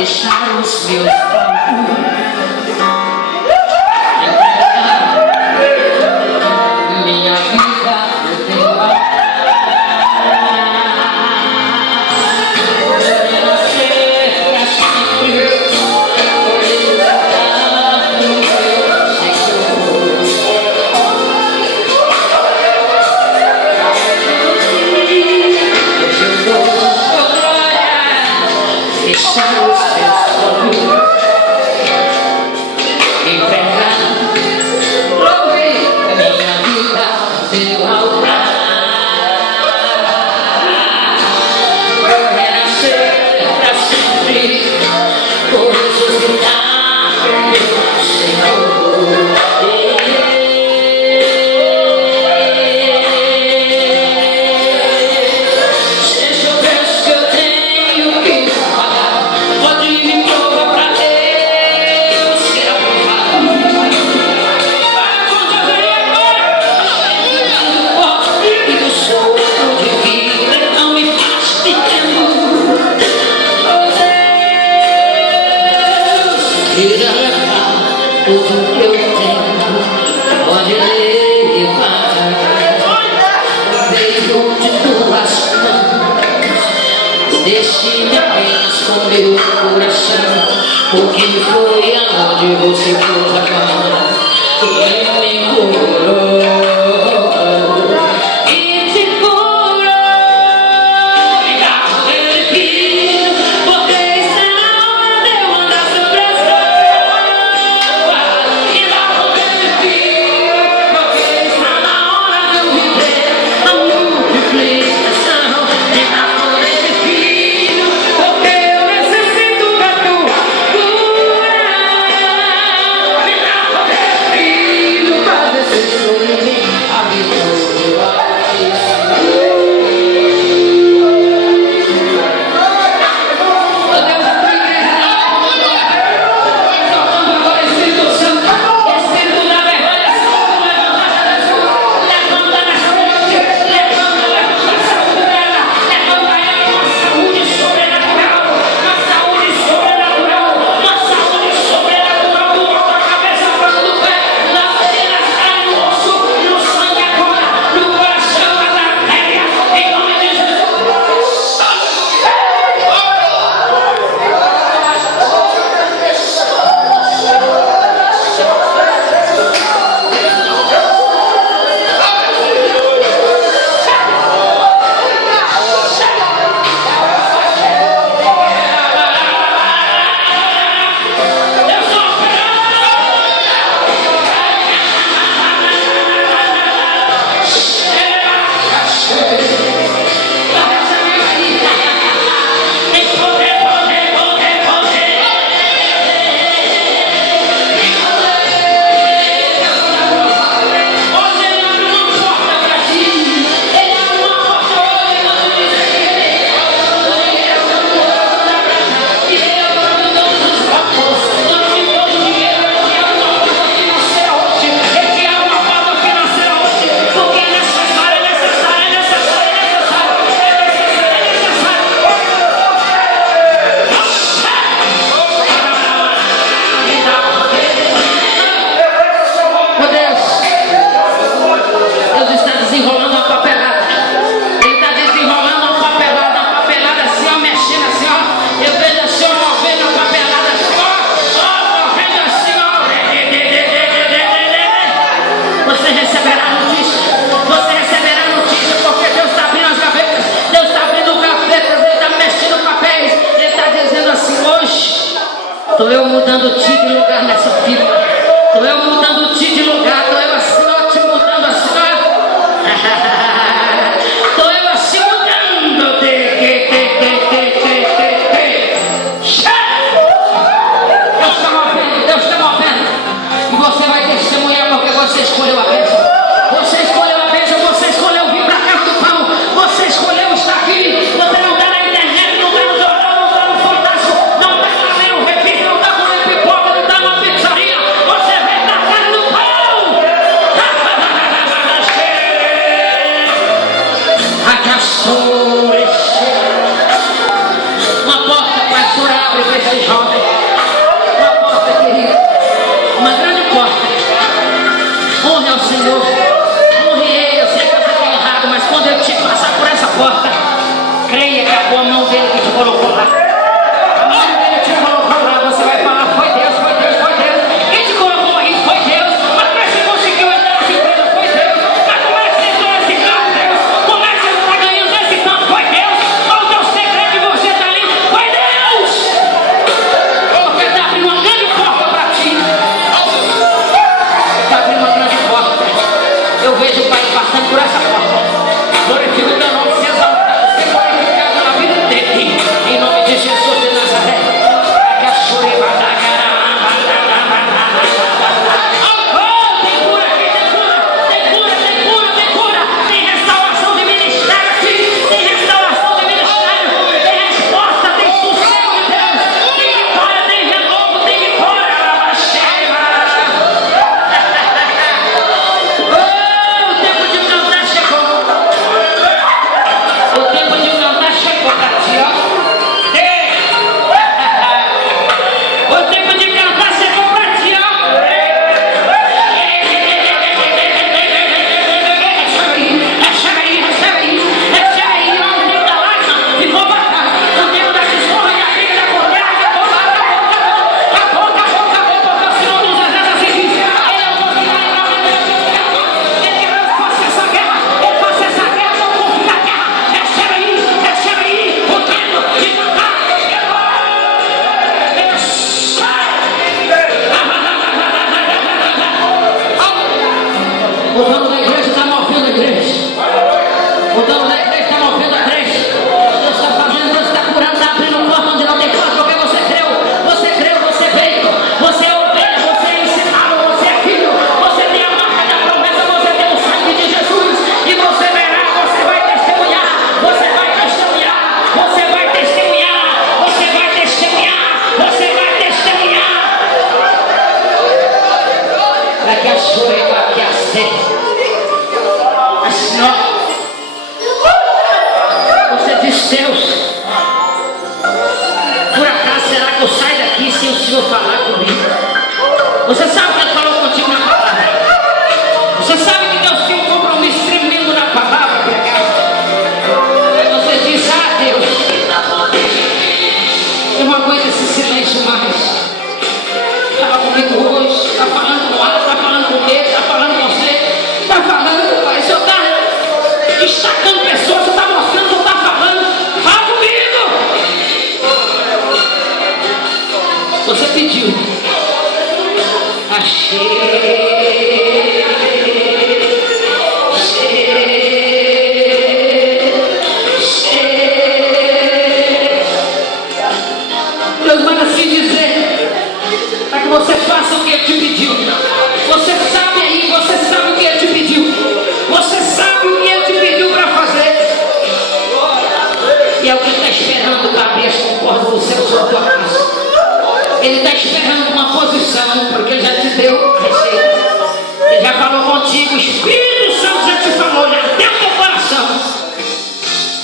fechar os meus olhos, minha vida eu tenho tudo que eu tenho, pode levar. Veio de tuas mãos, deixe-me apenas com meu coração. O que foi aonde você pôs a mão, que me curou. Estou eu mudando-te de lugar nessa fila. Estou eu mudando-te de lugar. Estou eu assim, ó, te mudando assim, ó. Estou eu assim mudando. Deus está movendo, Deus está movendo. E você vai testemunhar porque você escolheu a bênção. Você escolheu a bênção, você escolheu vir para a casa do pão. Você escolheu estar aqui. Você não está na internet, não está no jornal, não está no fantástico, não está fazendo repito, não está comendo pipoca, não está numa pizzaria. Você vem para a casa do pão. aí, jovem. Uma porta, querido. Uma grande porta. Honre ao Senhor. Honre Ele. Eu sei que você tem errado, mas quando Ele te passar por essa porta, creia que a boa mão dele que te colocou lá. A mão dele te colocou lá. Você vai falar, foi Deus, foi Deus, foi Deus. Quem te colocou aí foi Deus. Mas como é que você conseguiu entrar nessa empresa? Foi Deus. Mas como é que você entrou nesse carro? Deus. Como é que você está ganhando esse campo? Foi Deus. Qual o teu segredo de você estar ali? Foi Deus. Porque está abrindo uma grande porta para ti. Está abrindo uma grande porta. Eu vejo o Pai passando por essa porta. Glorifico o teu nome, se exaltado, ser glorificado na vida dele. Em nome de Jesus de Nazaré. Que a choreba da tem cura aqui, tem cura, tem cura, tem cura, tem cura. Tem restauração de ministério aqui. Tem restauração de ministério. Tem resposta, tem sucesso de Deus. Tem vitória, tem renovo, tem vitória. O tempo de cantar chegou. O tempo de cantar chegou para ti, ó. O tempo de cantar chegou para ti, ó. Recebe aí, recebe aí, recebe aí, ó. O tempo da lágrima ficou para cá. O tempo da desforra e a briga da cordeira acabou, acabou, porque o Senhor dos Exércitos assim diz. Ele é o Deus que vai livrar o Deus. Ele quer que faça essa guerra, ele faça essa guerra, não confia a guerra. Recebe aí, o tempo de cantar chegou. O dono da igreja está movendo a igreja. O dono da igreja está movendo a igreja. Deus está fazendo, Deus está curando, está abrindo porta onde não tem porta, porque você creu, você veio, você é ovelha, você é ensinado, você é filho, você tem a marca da promessa, você tem o sangue de Jesus, e você verá, você vai testemunhar, você vai testemunhar, você vai testemunhar, você vai testemunhar, você vai testemunhar. Aqui a choreba, aqui a sede. Assim, ó. Você diz, Deus, por acaso será que eu saio daqui sem o Senhor falar comigo? Você sabe que Ele falou contigo na palavra. Você sabe que Deus tem um compromisso tremendo na palavra, pregar. Você diz, Deus, eu não aguento esse silêncio mais. Fala comigo hoje, está falando com ela, está falando com ele, está falando com você, está falando, Pai, o Senhor está destacando pessoas, você está mostrando, você está falando, fala comigo. Você pediu, Deus manda assim dizer, para que você faça o que Ele te pediu. Você sabe aí, você sabe o que Ele te pediu. Você sabe o que Ele te pediu para fazer. E é o que Ele está esperando para abrir as portas do céu sobre a tua casa. Ele está esperando uma posição, porque Ele já te deu a receita. Ele já falou contigo, o Espírito Santo já te falou, já deu teu coração.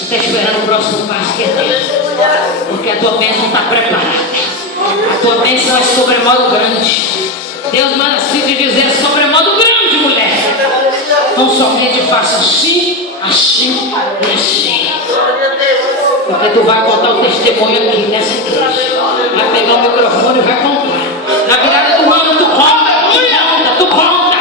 Ele está esperando o próximo passo que é Deus. Porque a tua bênção está preparada. A tua bênção é sobremodo grande. Deus manda assim te dizer, sobremodo grande, mulher. Não somente faça assim, assim e assim. Porque tu vai contar o testemunho aqui nessa igreja. Vai pegar o microfone e vai contar. Na virada do ano tu conta.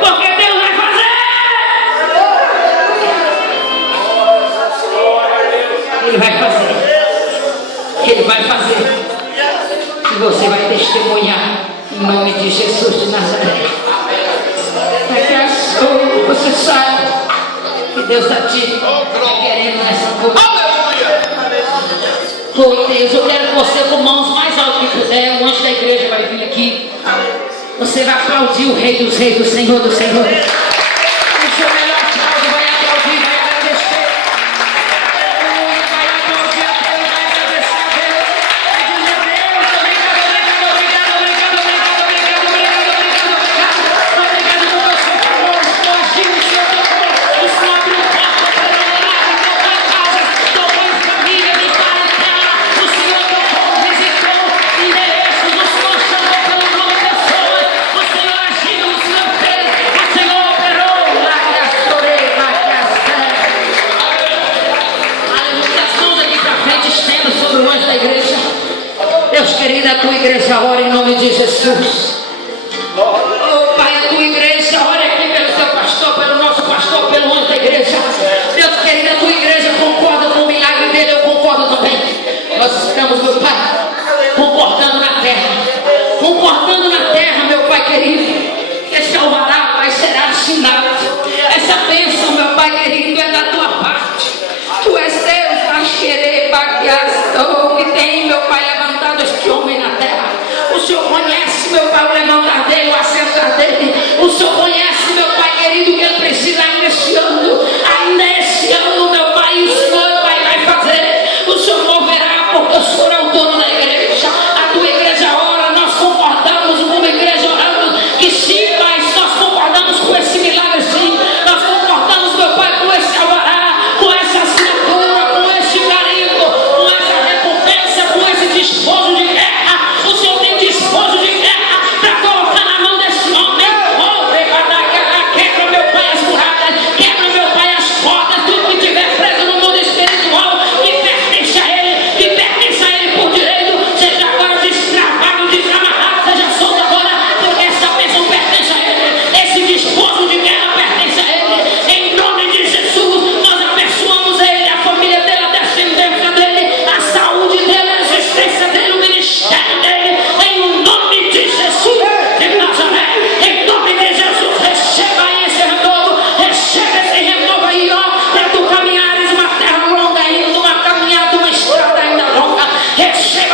Porque Deus vai fazer. Ele vai fazer. Ele vai fazer. E você vai testemunhar em nome de Jesus de Nazaré. Você sabe que Deus está te querendo nessa coisa. Oh Deus, eu quero que você, com mãos mais altas que puder, o anjo da igreja vai vir aqui. Você vai aplaudir o Rei dos Reis, o Senhor do Senhor. O seu melhor aplauso vai aplaudir, vai agradecer. Vai aplaudir a Deus, vai agradecer a Deus. Vai dizer a Deus, obrigado por você falou. Estou agindo, o Senhor tocou. O Senhor abriu porta para orar, tocou em casa, tocou em família, de quarentena. O Senhor tocou, visitou. pela igreja. Deus querido, a tua igreja ora em nome de Jesus. Oh Pai, a tua igreja ora aqui pelo teu pastor, pelo nosso pastor, pelo anjo da igreja. Deus querido, a tua igreja concorda com o milagre dele, eu concordo também. Nós estamos, meu Pai, concordando na terra, meu Pai querido. Esse alvará, Pai, será assinado. Essa bênção, meu Pai querido, é da tua parte. Tu és Deus, Baxerê, Baquiastou, que tem, meu Pai, levantado este homem na terra. O Senhor conhece, meu Pai, o levantar dele, o assentar dele. O Senhor conhece, meu Pai querido, que ele precisa ainda este ano. Ainda este ano, meu Pai, o Senhor vai fazer. O Senhor moverá, porque o Senhor é o dono da igreja. A tua igreja ora, nós concordamos como igreja orando, que sim, Pai, nós concordamos com esse milagre, sim. Nós concordamos, meu Pai, com esse alvará, com essa assinatura, com esse carimbo, com essa recompensa, com esse despojo de guerra. O Senhor tem despojo de guerra para colocar na mão desse homem. Oh, quebra, meu Pai, as burradas, quebra, meu Pai, as cordas, tudo que tiver preso no mundo espiritual, que pertence a ele por direito, seja agora destravado, desamarrado, seja solto agora, porque essa bênção pertence a ele, esse despojo de guerra pertence a ele. Em nome de Jesus, nós abençoamos ele, a família dele, a descendência dele, a saúde dele, a existência dele, o ministério dele, em nome de Jesus de Nazaré. Em nome de Jesus, receba aí esse renovo, receba esse renovo aí, ó, para tu caminhares uma terra longa ainda, uma caminhada, uma estrada ainda longa. Receba